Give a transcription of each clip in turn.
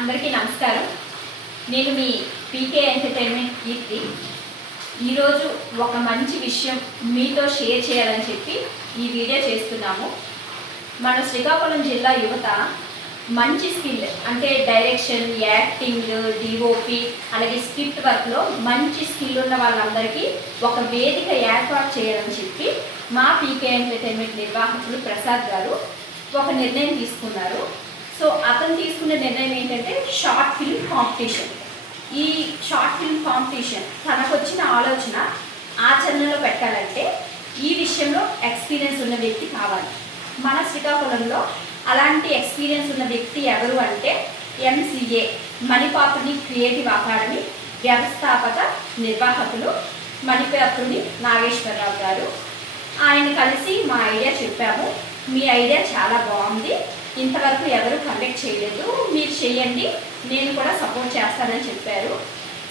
అందరికీ నమస్కారం. నేను మీ పీకే ఎంటర్టైన్మెంట్ కీర్తి. ఈరోజు ఒక మంచి విషయం మీతో షేర్ చేయాలని చెప్పి ఈ వీడియో చేస్తున్నాము. మన శ్రీకాకుళం జిల్లా యువత మంచి స్కిల్ అంటే డైరెక్షన్, యాక్టింగ్, డిఓపి అలాగే స్క్రిప్ట్ వర్క్లో మంచి స్కిల్ ఉన్న వాళ్ళందరికీ ఒక వేదిక ఏర్పాటు చేయాలని చెప్పి మా పీకే ఎంటర్టైన్మెంట్ నిర్వాహకులు ప్రసాద్ గారు ఒక నిర్ణయం తీసుకున్నారు. సో అతను తీసుకున్న నిర్ణయం ఏంటంటే షార్ట్ ఫిల్మ్ కాంపిటీషన్. ఈ షార్ట్ ఫిల్మ్ కాంపిటీషన్ తనకు వచ్చిన ఆలోచన ఆచరణలో పెట్టాలంటే ఈ విషయంలో ఎక్స్పీరియన్స్ ఉన్న వ్యక్తి కావాలి. మన శ్రీకాకుళంలో అలాంటి ఎక్స్పీరియన్స్ ఉన్న వ్యక్తి ఎవరు అంటే MCA మణిపాత్రుని క్రియేటివ్ అకాడమీ వ్యవస్థాపక నిర్వాహకులు మణిపాత్రుని నాగేశ్వరరావు గారు. ఆయన కలిసి మా ఐడియా చెప్పాము. మీ ఐడియా చాలా బాగుంది, ఇంతవరకు ఎవరు కండక్ట్ చేయలేదు, మీరు చేయండి, నేను కూడా సపోర్ట్ చేస్తానని చెప్పారు.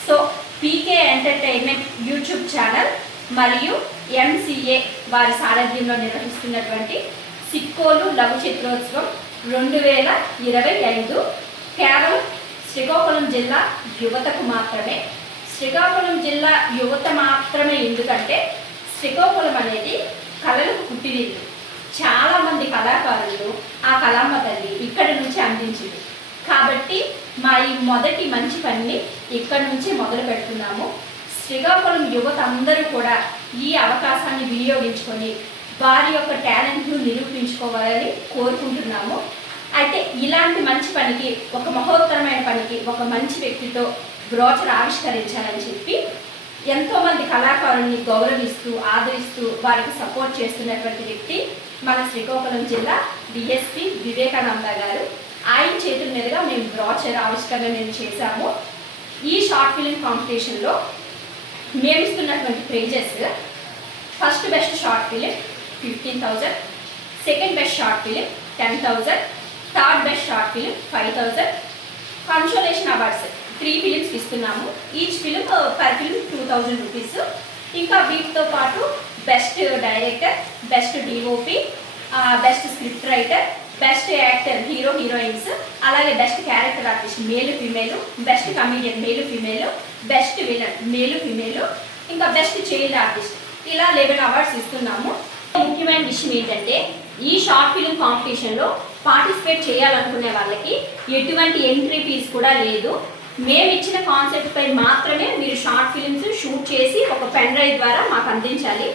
సో పీకే ఎంటర్టైన్మెంట్ యూట్యూబ్ ఛానల్ మరియు MCA వారి సారథ్యంలో నిర్వహిస్తున్నటువంటి సిక్కోలు లఘు చిత్రోత్సవం 2025 కేవలం శ్రీకాకుళం జిల్లా యువతకు మాత్రమే. శ్రీకాకుళం జిల్లా యువత మాత్రమే ఎందుకంటే శ్రీకాకుళం అనేది కళలకు పుట్టినిల్లు. చాలామంది కళాకారులు ఆ కళామ్మ తల్లి ఇక్కడి నుంచి అందించింది. కాబట్టి మా ఈ మొదటి మంచి పనిని ఇక్కడి నుంచి మొదలు పెడుతున్నాము. శ్రీకాకుళం యువత అందరూ కూడా ఈ అవకాశాన్ని వినియోగించుకొని వారి యొక్క టాలెంట్ను నిరూపించుకోవాలని కోరుకుంటున్నాము. అయితే ఇలాంటి మంచి పనికి, ఒక మహోత్తరమైన పనికి ఒక మంచి వ్యక్తితో బ్రోచర్ ఆవిష్కరించాలని చెప్పి ఎంతోమంది కళాకారుల్ని గౌరవిస్తూ ఆదరిస్తూ వారికి సపోర్ట్ చేస్తున్నటువంటి వ్యక్తి మన శ్రీకాకుళం జిల్లా DSP వివేకానంద గారు. ఆయన చేతుల మీదుగా మేము బ్రోచర్ ఆవిష్కరణ చేశాము. ఈ షార్ట్ ఫిల్మ్ కాంపిటీషన్లో మేము ఇస్తున్నటువంటి prizes: first best short film 15,000, second best short film 10,000, third best short film 5,000. Consolation awards 3 ఫిలిమ్స్కి ఇస్తున్నాము. Each film per film 2,000 rupees. ఇంకా వీటితో పాటు best director, best DOP, best script writer, best actor hero heroines, అలాగే best character artist male female, best comedian male female, best villain male female, ఇంకా best child artist, ఇలా 11 awards ఇస్తున్నాము. ముఖ్యమైన విషయం ఏంటంటే ఈ షార్ట్ ఫిల్మ్ కాంపిటీషన్లో పార్టిసిపేట్ చేయాలనుకునే వాళ్ళకి ఎటువంటి ఎంట్రీ ఫీజు కూడా లేదు. మేము ఇచ్చిన కాన్సెప్ట్ పై మాత్రమే మీరు షార్ట్ ఫిలిమ్స్ షూట్ చేసి ఒక పెన్ డ్రైవ్ ద్వారా మాకు అందించాలి.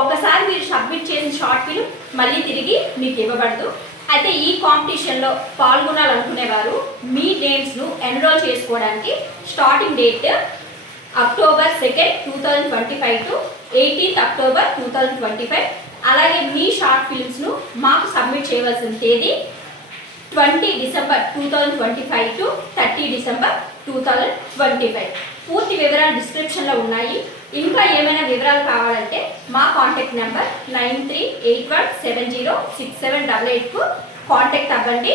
ఒక్కసారి మీరు సబ్మిట్ చేసిన షార్ట్ ఫిలిం మళ్ళీ తిరిగి మీకు ఇవ్వబడదు. అయితే ఈ కాంపిటీషన్లో పాల్గొనాలనుకునేవారు మీ నేమ్స్ను ఎన్రోల్ చేసుకోవడానికి starting date October 2, 2025 to 18th October 2025. అలాగే మీ షార్ట్ ఫిలిమ్స్ను మాకు సబ్మిట్ చేయవలసిన తేదీ 20 December 2025 to 30 December 2025. పూర్తి వివరాలు డిస్క్రిప్షన్లో ఉన్నాయి. ఇంకా ఏమైనా వివరాలు కావాలంటే మా కాంటాక్ట్ నెంబర్ 9381706788కు కాంటాక్ట్ అవ్వండి.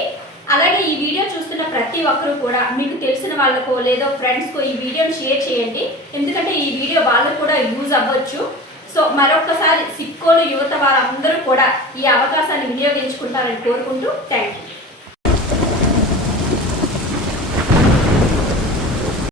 అలాగే ఈ వీడియో చూస్తున్న ప్రతి ఒక్కరూ కూడా మీకు తెలిసిన వాళ్ళకో లేదో ఫ్రెండ్స్కో ఈ వీడియోని షేర్ చేయండి. ఎందుకంటే ఈ వీడియో వాళ్ళకు కూడా యూజ్ అవ్వచ్చు. సో మరొక్కసారి సిక్కోలు యువత వారందరూ కూడా ఈ అవకాశాన్ని వినియోగించుకుంటారని కోరుకుంటూ థ్యాంక్ యూ.